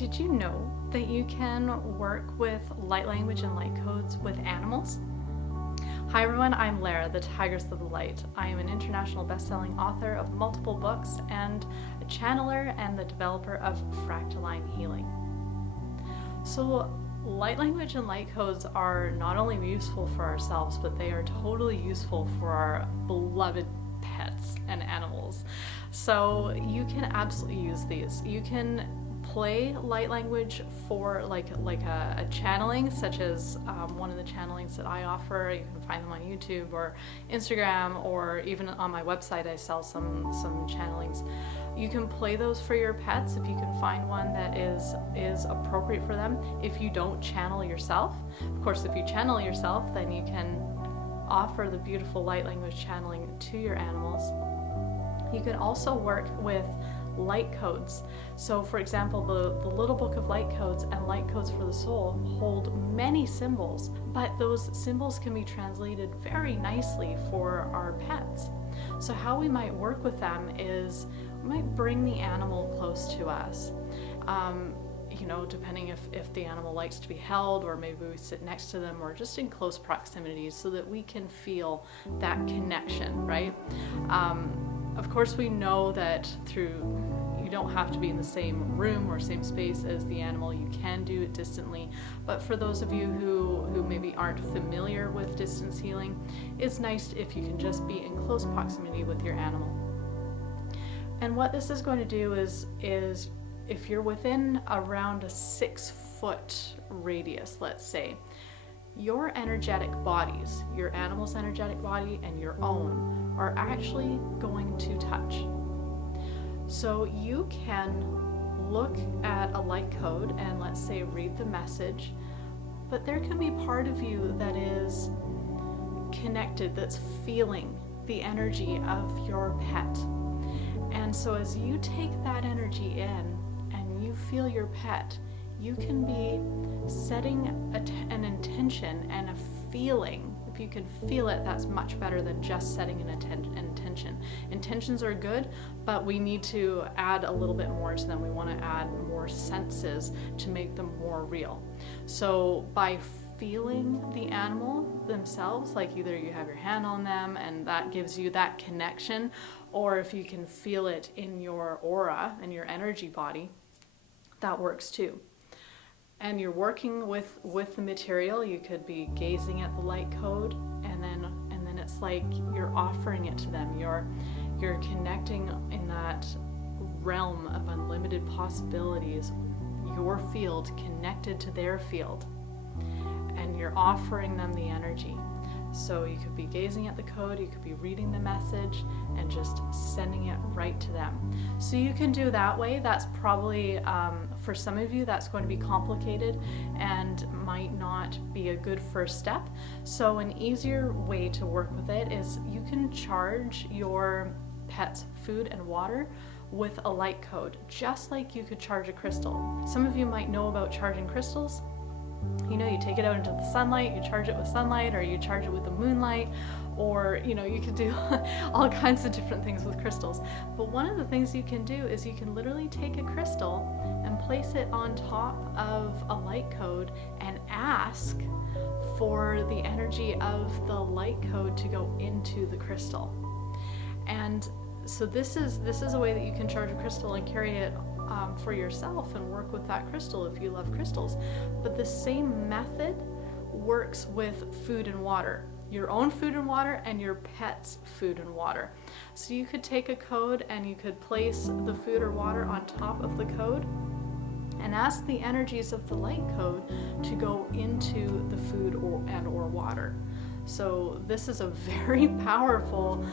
Did you know that you can work with light language and light codes with animals? Hi everyone, I'm Lara, the Tigress of the Light. I am an international best-selling author of multiple books and a channeler and the developer of Fractaline Healing. So light language and light codes are not only useful for ourselves, but they are totally useful for our beloved pets and animals. So you can absolutely use these. You can play light language for like a channeling, such as one of the channelings that I offer. You can find them on YouTube or Instagram, or even on my website I sell some channelings. You can play those for your pets if you can find one that is appropriate for them. If you don't channel yourself, of course, if you channel yourself, then you can offer the beautiful light language channeling to your animals. You can also work with light codes. So for example, the Little Book of Light Codes and Light Codes for the Soul hold many symbols, but those symbols can be translated very nicely for our pets. So how we might work with them is we might bring the animal close to us. Depending if the animal likes to be held, or maybe we sit next to them or just in close proximity so that we can feel that connection, right? Of course, we know that you don't have to be in the same room or same space as the animal. You can do it distantly. But for those of you who maybe aren't familiar with distance healing, it's nice if you can just be in close proximity with your animal. And what this is going to do is if you're within around a 6-foot radius, let's say, your energetic bodies, your animal's energetic body and your own, are actually going to touch. So you can look at a light code and, let's say, read the message, but there can be part of you that is connected, that's feeling the energy of your pet. And so as you take that energy in and you feel your pet, you can be setting an intention and a feeling. If you can feel it, that's much better than just setting an intention. Intentions are good, but we need to add a little bit more to them. We want to add more senses to make them more real. So by feeling the animal themselves, like either you have your hand on them and that gives you that connection, or if you can feel it in your aura and your energy body, that works too. And you're working with the material. You could be gazing at the light code, and then it's like you're offering it to them. You're connecting in that realm of unlimited possibilities, your field connected to their field, and you're offering them the energy. So you could be gazing at the code, you could be reading the message and just sending it right to them. So you can do that way. That's probably, for some of you, that's going to be complicated and might not be a good first step. So an easier way to work with it is you can charge your pet's food and water with a light code, just like you could charge a crystal. Some of you might know about charging crystals. You take it out into the sunlight, you charge it with sunlight, or you charge it with the moonlight, or you could do all kinds of different things with crystals. But one of the things you can do is you can literally take a crystal and place it on top of a light code and ask for the energy of the light code to go into the crystal. And so this is a way that you can charge a crystal and carry it for yourself and work with that crystal if you love crystals. But the same method works with food and water, your own food and water and your pet's food and water. So you could take a code and you could place the food or water on top of the code and ask the energies of the light code to go into the food or water. So this is a very powerful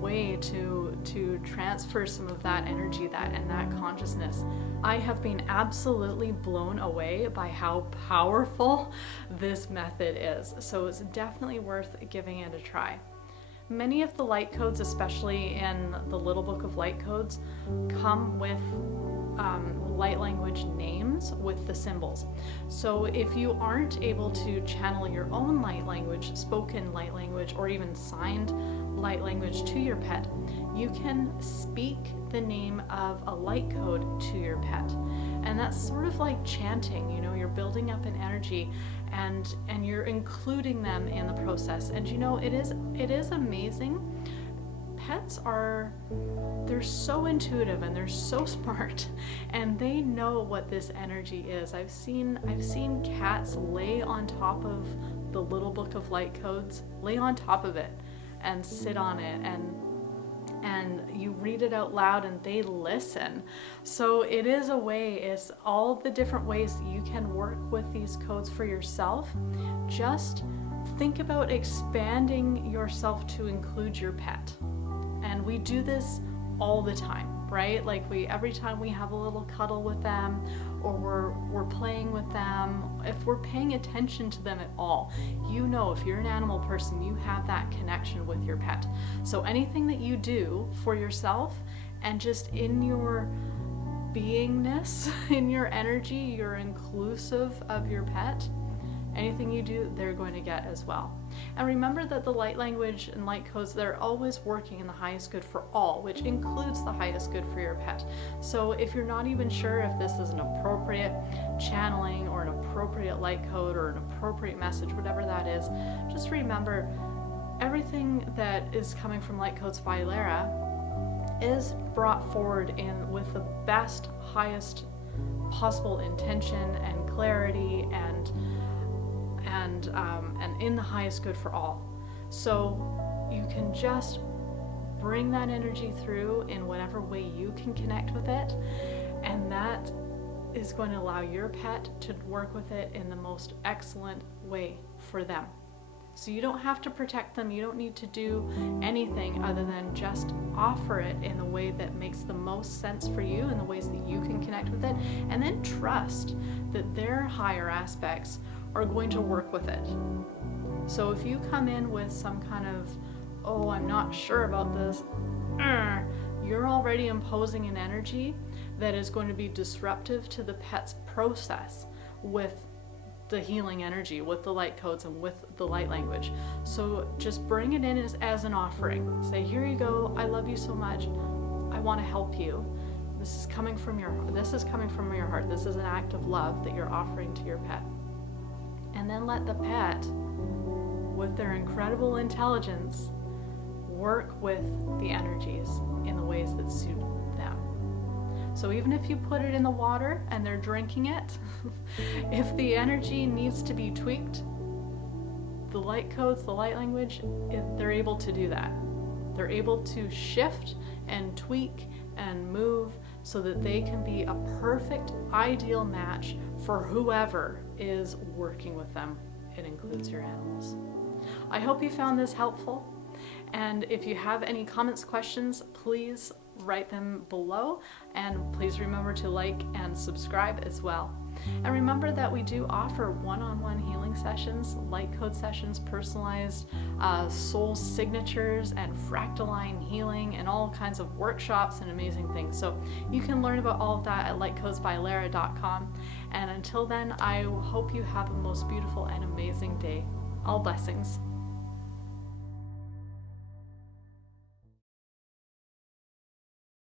way to transfer some of that energy and that consciousness. I have been absolutely blown away by how powerful this method is. So it's definitely worth giving it a try. Many of the light codes, especially in the Little Book of Light Codes, come with light language names with the symbols. So if you aren't able to channel your own light language, spoken light language, or even signed light language to your pet, you can speak the name of a light code to your pet. And that's sort of like chanting, you know, you're building up an energy and you're including them in the process. And you know, it is amazing. Pets they're so intuitive and they're so smart, and they know what this energy is. I've seen cats lay on top of the little book of light codes, lay on top of it and sit on it, and you read it out loud and they listen. So it is a way, it's all the different ways that you can work with these codes for yourself. Just think about expanding yourself to include your pet. And we do this all the time, right? Like every time we have a little cuddle with them, or we're playing with them, if we're paying attention to them at all, you know, if you're an animal person, you have that connection with your pet. So anything that you do for yourself, and just in your beingness, in your energy, you're inclusive of your pet. Anything you do, they're going to get as well. And remember that the light language and light codes, they're always working in the highest good for all, which includes the highest good for your pet. So if you're not even sure if this is an appropriate channeling or an appropriate light code or an appropriate message, whatever that is, just remember everything that is coming from Light Codes by Lara is brought forward with the best, highest possible intention and clarity and in the highest good for all. So you can just bring that energy through in whatever way you can connect with it, and that is going to allow your pet to work with it in the most excellent way for them. So you don't have to protect them, you don't need to do anything other than just offer it in the way that makes the most sense for you, in the ways that you can connect with it, and then trust that their higher aspects are going to work with it. So if you come in with some kind of, oh, I'm not sure about this, you're already imposing an energy that is going to be disruptive to the pet's process with the healing energy, with the light codes and with the light language. So just bring it in as an offering. Say, here you go, I love you so much, I want to help you. This is coming from your heart. This is an act of love that you're offering to your pet. And then let the pet, with their incredible intelligence, work with the energies in the ways that suit them. So even if you put it in the water and they're drinking it, if the energy needs to be tweaked, the light codes, the light language, they're able to do that. They're able to shift and tweak and move so that they can be a perfect, ideal match for whoever is working with them. It includes your animals. I hope you found this helpful. And if you have any comments, questions, please write them below. And please remember to like and subscribe as well. And remember that we do offer one-on-one healing sessions, light code sessions, personalized soul signatures, and fractaline healing, and all kinds of workshops and amazing things. So you can learn about all of that at lightcodesbylara.com. And until then, I hope you have a most beautiful and amazing day. All blessings.